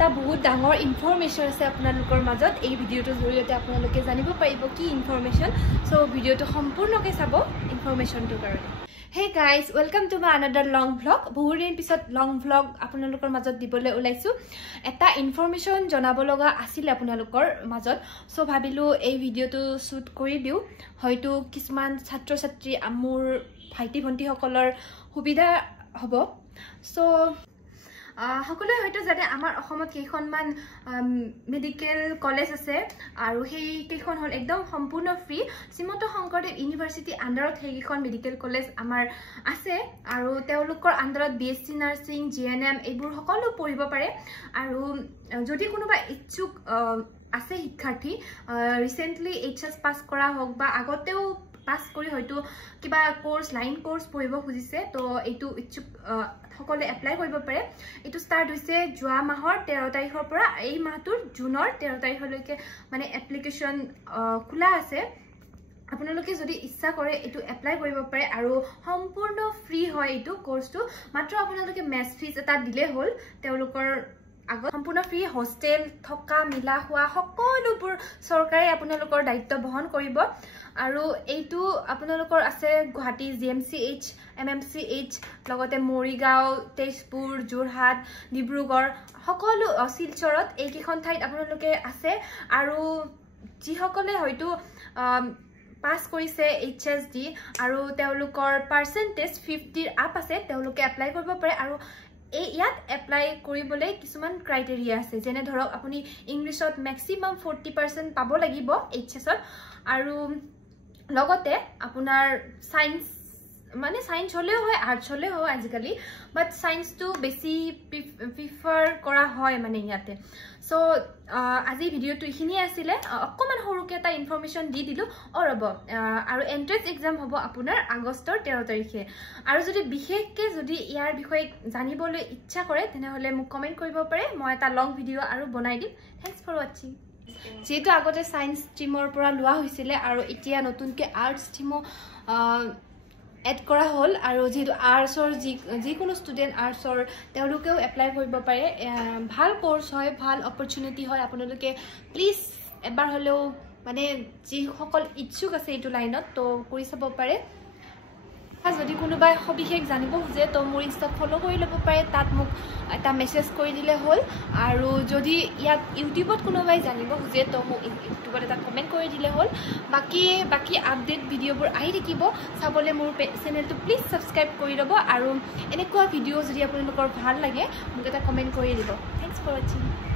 এটা বহুত ডাঙৰ ইনফৰমেশ্যন আছে আপোনালোকৰ মাজত এই ভিডিঅ'টোৰ জৰিয়তে আপোনালোকে জানিব পাৰিব কি ইনফৰমেশ্যন সো ভিডিঅ'টো সম্পূৰ্ণকৈ চাব ইনফৰমেশ্যনটোৰ কাৰণে Hey guys, welcome to my another long vlog. বহুত দিন পিছত long vlog আপোনালোকৰ মাজত দিবলৈ ওলাইছো এটা ইনফৰমেশ্যন জনাব লগা আছিল আপোনালোকৰ মাজত সো ভাবিলো এই ভিডিঅ'টো শুট কৰি দিও হয়তো কিছুমান ছাত্ৰ ছাত্ৰী মোৰ ভাইটি ভন্টি সকলৰ সুবিধা হ'ব সো সকলোৱে হয়তো জানে আমাৰ অসমত কেইখনমান মেডিকেল কলেজ আছে আৰু সেই কেইখন হল একদম সম্পূৰ্ণ ফ্ৰী শ্ৰীমন্ত শংকৰদেৱ ইউনিভাৰ্চিটি আন্ডাৰত সেইকেইখন মেডিকেল কলেজ আমাৰ আছে আৰু তেওঁলোকৰ আন্ডাৰত বিএসসি নাৰ্ছিং জিএনএম এইবোৰ সকলো পঢ়িব পাৰে আৰু যদি কোনোবা ইচ্ছুক আছে শিক্ষাৰ্থী ৰিসেন্টলি এইচএস পাস কৰা হওক বা আগতেও পাস কৰি হয়তো কিবা কোৰ্স লাইন কোৰ্স পঢ়িব খুজিছে তো এইটো ইচ্ছুক সকলে এপ্লাই কৰিব পাৰে এটো স্টাৰ্ট হৈছে জুৱা মাহৰ 13 তাৰিখৰ পৰা এই মাহটোৰ জুনৰ 13 তাৰিখলৈকে মানে এপ্লিকেশন খোলা আছে আপোনালোকে যদি ইচ্ছা কৰে এটো এপ্লাই কৰিব পাৰে আৰু সম্পূৰ্ণ ফ্ৰী হয় এটো কোৰ্সটো মাত্ৰ আপোনালোকে মেছ ফিজ এটা দিলে হল তেওঁলোকৰ আগত সম্পূৰ্ণ ফ্ৰী হোস্টেল থকা মিলা হোৱা সকলোবোৰ চৰকাৰে আপোনালোকৰ দায়িত্ব বহন কৰিব আৰু এইটো আপোনালোকৰ আছে গুৱাহাটী জিএমচিএইচ এমএমচিএইচ লগতে মৰিগাঁও তেজপুৰ যোৰহাট ডিব্ৰুগড় সকলো শিলচৰত এইকেইখন ঠাইত আপোনালোকে আছে আৰু যিসকলে হয়তো পাস কৰিছে এইচএসডি আৰু তেওঁলোকৰ পাৰ্সেন্টেজ 50 আপ আছে তেওঁলোকে এপ্লাই কৰিব পাৰে আৰু এই ইয়াত এপ্লাই কৰিবলৈ কিছুমান ক্ৰাইটেৰিয়া আছে যেনে ধৰক আপুনি ইংলিছত ম্যাক্সিমাম 40% পাব লাগিব এইচএছত আৰু লগতে আপোনাৰ সায়েন্স মানে সায়েন্স হলেও হয় আৰ্টস হলেও হয় আজিকালি বাট সায়েন্স টু বেছি প্ৰিফাৰ কৰা হয় মানে ইয়াতে সো আজি ভিডিঅ'টো ইখিনি আছিল অকমান সৰুকে এটা ইনফৰমেশ্যন দি দিলো অৰব আৰু এন্ট্ৰেন্স এক্সাম হ'ব আপোনাৰ আগষ্টৰ 13 তাৰিখে আৰু যদি বিশেষকে যদি ইয়াৰ বিষয়ে জানিবলৈ ইচ্ছা কৰে তেনেহলে মোক কমেন্ট কৰিব পাৰে মই এটা লং ভিডিঅ' আৰু বনাই দিম থ্যাঙ্কস ফৰ ওয়াচিং যেহেতু আগতে সায়েন্স স্ট্ৰীমৰ পৰা লোৱা হৈছিলে আৰু এতিয়া নতুনকে আৰ্টস স্ট্ৰীমো এড কৰা হল আৰু যেহেতু আৰ্টছৰ যিকোনো ষ্টুডেন্ট আৰ্টছৰ তেওঁলোকেও এপ্লাই কৰিব পাৰে ভাল কোৰ্স হয় ভাল অপৰচুনিটি হয় আপোনালোকে প্লিজ এবাৰ হলেও মানে যি সকল ইচ্ছুক আছে এইটো লাইনত তো কৰি চাব পাৰে যদি কোনোবাই সবিশেষ জানিব খুজে তো মোৰ ইনষ্টাত ফলো কৰি ল'ব পাৰে তাত মোক এটা মেছেজ কৰি দিলে হল আৰু যদি ইয়াত ইউটিউবত কোনোবাই জানিব খুজে তো মোক ইউটিউবত এটা কমেন্ট কৰি দিলে হল বাকি আপডেট ভিডিঅ'বোৰ আহি থাকিব চাবলৈ মোৰ চেনেলটো প্লিজ সাবস্ক্ৰাইব কৰি ল'ব আৰু এনেকুৱা ভিডিঅ' যদি আপোনালোকৰ ভাল লাগে মোক এটা কমেন্ট কৰি দিব থ্যাঙ্কস ফৰ ওয়াচিং